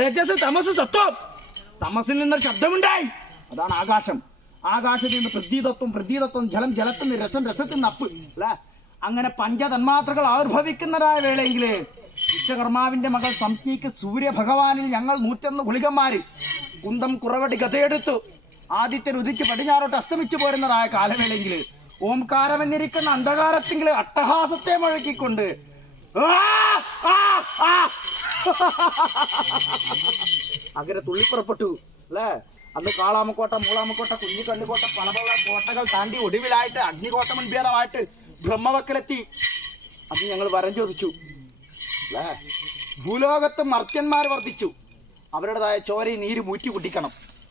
രജസ് തമസ് തത്വം തമസിൽ നിന്നൊരു ശബ്ദമുണ്ടായി. അതാണ് ആകാശം. ആകാശത്തിൽ നിന്ന് പൃഥ്വിതത്വം പൃഥ്വിതത്വം ജലം ജലത്തിൽ നിന്ന് രസം രസത്തിൽ നിന്ന് അപ്പ്. അല്ലെ? അങ്ങനെ പഞ്ചതന്മാത്രകൾ ആവിർഭവിക്കുന്നതായ വേളയെങ്കിൽ വിശ്വകർമാവിന്റെ മകൾ സംജ്ഞയ്ക്ക് സൂര്യഭഗവാനിൽ ഞങ്ങൾ നൂറ്റൊന്ന് ഗുളികന്മാര്. കുന്തം കുറവടി ഗതയെടുത്തു. ആദിത്യൻ ഉദിച്ച് പടിഞ്ഞാറോട്ട് അസ്തമിച്ചു പോരുന്നതായ കാലവേളയെങ്കിൽ ഓംകാരമെന്നിരിക്കുന്ന അന്ധകാരത്തെങ്കിൽ അട്ടഹാസത്തെ മുഴക്കിക്കൊണ്ട്. അങ്ങനെ തുള്ളിപ്പുറപ്പെട്ടു അല്ലേ? അന്ന് കാളാമക്കോട്ട മൂളാമക്കോട്ട കുഞ്ഞിക്കല്ലുകോട്ട പല പല കോട്ടകൾ താണ്ടി ഒടുവിലായിട്ട് അഗ്നികോട്ട മുൻപേറമായിട്ട് ബ്രഹ്മവക്കലെത്തി. അത് ഞങ്ങൾ വരം ചോദിച്ചു അല്ലേ? ഭൂലോകത്ത് മർത്യന്മാർ വർദ്ധിച്ചു. അവരുടേതായ ചോരയും നീര് മൂറ്റി കുടിക്കണം.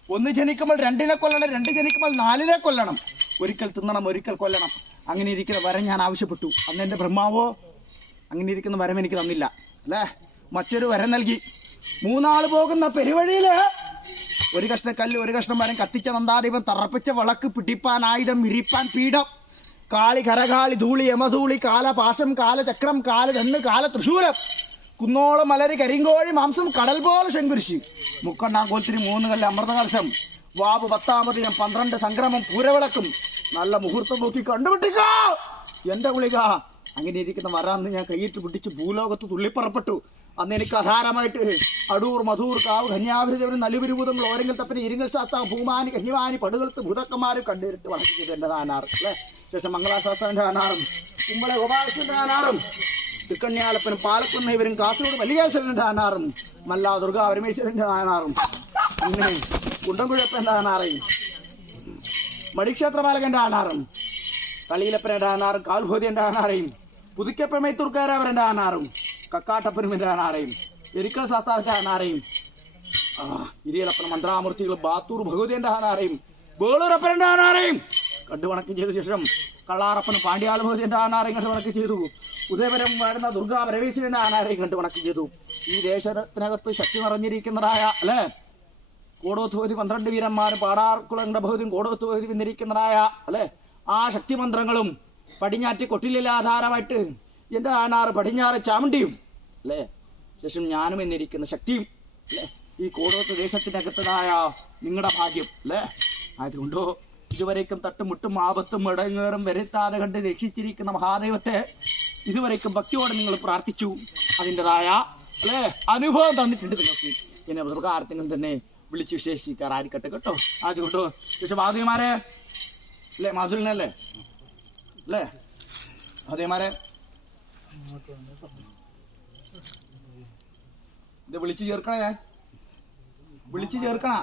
ഒന്ന് ജനിക്കുമ്പോൾ രണ്ടിനെ കൊല്ലണം രണ്ട് ജനിക്കുമ്പോൾ നാലിനെ കൊല്ലണം. ഒരിക്കൽ തിന്നണം ഒരിക്കൽ കൊല്ലണം. അങ്ങനെ ഇരിക്കുന്ന വരം ഞാൻ ആവശ്യപ്പെട്ടു. അന്ന് എന്റെ ബ്രഹ്മാവോ അങ്ങനെ ഇരിക്കുന്ന വരം എനിക്ക് തന്നില്ല. അല്ലേ? മറ്റൊരു വരം നൽകി. മൂന്നാൾ പോകുന്ന പെരുവഴിയിൽ ഒരു കഷ്ണം കല്ല് ഒരു കഷ്ണം വരം കത്തിച്ച നന്ദാദീപം തറപ്പിച്ച വിളക്ക് പിടിപ്പാൻ ആയുധം ഇരിപ്പാൻ പീഠം. കാളി കരകാളി ധൂളി യമധൂളി കാലപാശം കാലചക്രം ചക്രം കാല തൃശൂലം കുന്നോളം മലരി കരിങ്കോഴി മാംസം കടൽ പോലെ ശങ്കുരിശി. മുക്കണ്ണാം കോലത്തിന് മൂന്ന് കല്ല് അമൃത വാബ് പത്താമതിനം പന്ത്രണ്ട് സംക്രമം പൂരവിളക്കും. നല്ല മുഹൂർത്തം നോക്കി കണ്ടുപിട്ടിക്കോ എന്റെ ഗുളിക. അങ്ങനെ ഇരിക്കുന്ന വരാന്ന് ഞാൻ കൈയിട്ട് പിടിച്ച് ഭൂലോകത്ത് തുള്ളിപ്പുറപ്പെട്ടു. അന്ന് എനിക്ക് അധാരമായിട്ട് അടൂർ മധൂർ കാവ് കന്യാഭിരതവരും നലുവിരുഭൂതങ്ങൾ ഓരങ്ങൾ തപ്പിന് ഇരുങ്ങൽ ശാസ്ത്രം ഭൂമാനി കന്യമാനി പടുകൾക്ക് ഭൂതക്കന്മാരും കണ്ടിട്ട് വളർത്തിയത് എന്റെ ആനാർ അല്ലേ? ശേഷം മംഗളാശാസ്ത്രന്റെ ആനാറും കുമ്പളെ ഗോപാലകൃഷ്ണന്റെ ആനാറും തൃക്കണ്യാലപ്പനും പാലക്കുന്ന ഇവരും കാസർഗോഡ് മല്ലികേശ്വരന്റെ ആനാറും മല്ല ദുർഗാ പരമേശ്വരന്റെ ആനാറും പിന്നെ കുണ്ടംകുഴപ്പന്റെ ആനാറയും മടിക്ഷേത്രപാലകന്റെ ആനാറും കളിയിലപ്പനന്റെ ആനാറും കാൽഭൂതിയന്റെ ആനാറയും പുതുക്കപ്പമൈത്തൂർക്കാരവരന്റെ ആനാറും. കക്കാട്ടപ്പനുമിന്റെ ആനാറയും. എരിക്കൽ ശാസ്താവിന്റെ ആനാറയും. ആ മന്ത്രാമൂർത്തികൾ ബാത്തൂർ ഭഗവതിന്റെ ആനാറയും. വേളൂരപ്പനന്റെ ആനാറയും. കണ്ടു വണക്കം ചെയ്ത ശേഷം കള്ളാറപ്പനും പാണ്ഡ്യാല ഭഗവതിയന്റെ ആനാറയും കണ്ടു വണക്കം ചെയ്തു. ഉദയപരം വാഴുന്ന ദുർഗാ പരമേശ്വരന്റെ ആനാറയും കണ്ടു വണക്കം ചെയ്തു. ഈ ദേശത്തിനകത്ത് ശക്തി നിറഞ്ഞിരിക്കുന്നതായ അല്ലേ? കോടോത്ഭവതി പന്ത്രണ്ട് വീരന്മാർ പാടാർക്കുളങ്ങളുടെ ഭൗതിയും കോടോത്ഭവതി വന്നിരിക്കുന്നതായ അല്ലേ? ആ ശക്തിമന്ത്രങ്ങളും പടിഞ്ഞാറ്റ് കൊട്ടിലിലെ ആധാരമായിട്ട് എന്റെ ആനാറ് പടിഞ്ഞാറ് ചാമുണ്ടിയും അല്ലേ? ശേഷം ഞാനും എന്നിരിക്കുന്ന ശക്തിയും അല്ലേ? ഈ കോടോത്ത് ദേശത്തിനകത്തതായ നിങ്ങളുടെ ഭാഗ്യം അല്ലേ? അതുകൊണ്ടോ ഇതുവരേക്കും തട്ടുമുട്ടും ആപത്തും ഇടങ്ങേറും വരുത്താതെ കണ്ട് രക്ഷിച്ചിരിക്കുന്ന മഹാദേവത്തെ ഇതുവരേക്കും ഭക്തിയോടെ നിങ്ങൾ പ്രാർത്ഥിച്ചു. അതിന്റെതായ അല്ലേ അനുഭവം തന്നിട്ടുണ്ട് നിങ്ങൾക്ക്. എന്നെ പ്രകാരത്തിനും തന്നെ വിളിച്ച് വിശേഷിക്കാറായിരിക്കട്ടെ കേട്ടോ. അതുകൊണ്ടോ പക്ഷെ മാധവിമാരെ അല്ലേ മാധുലിനല്ലേ അല്ലേ മാധവിമാരെ ഇത് വിളിച്ചു ചേർക്കണേ ഞാൻ വിളിച്ചു ചേർക്കണ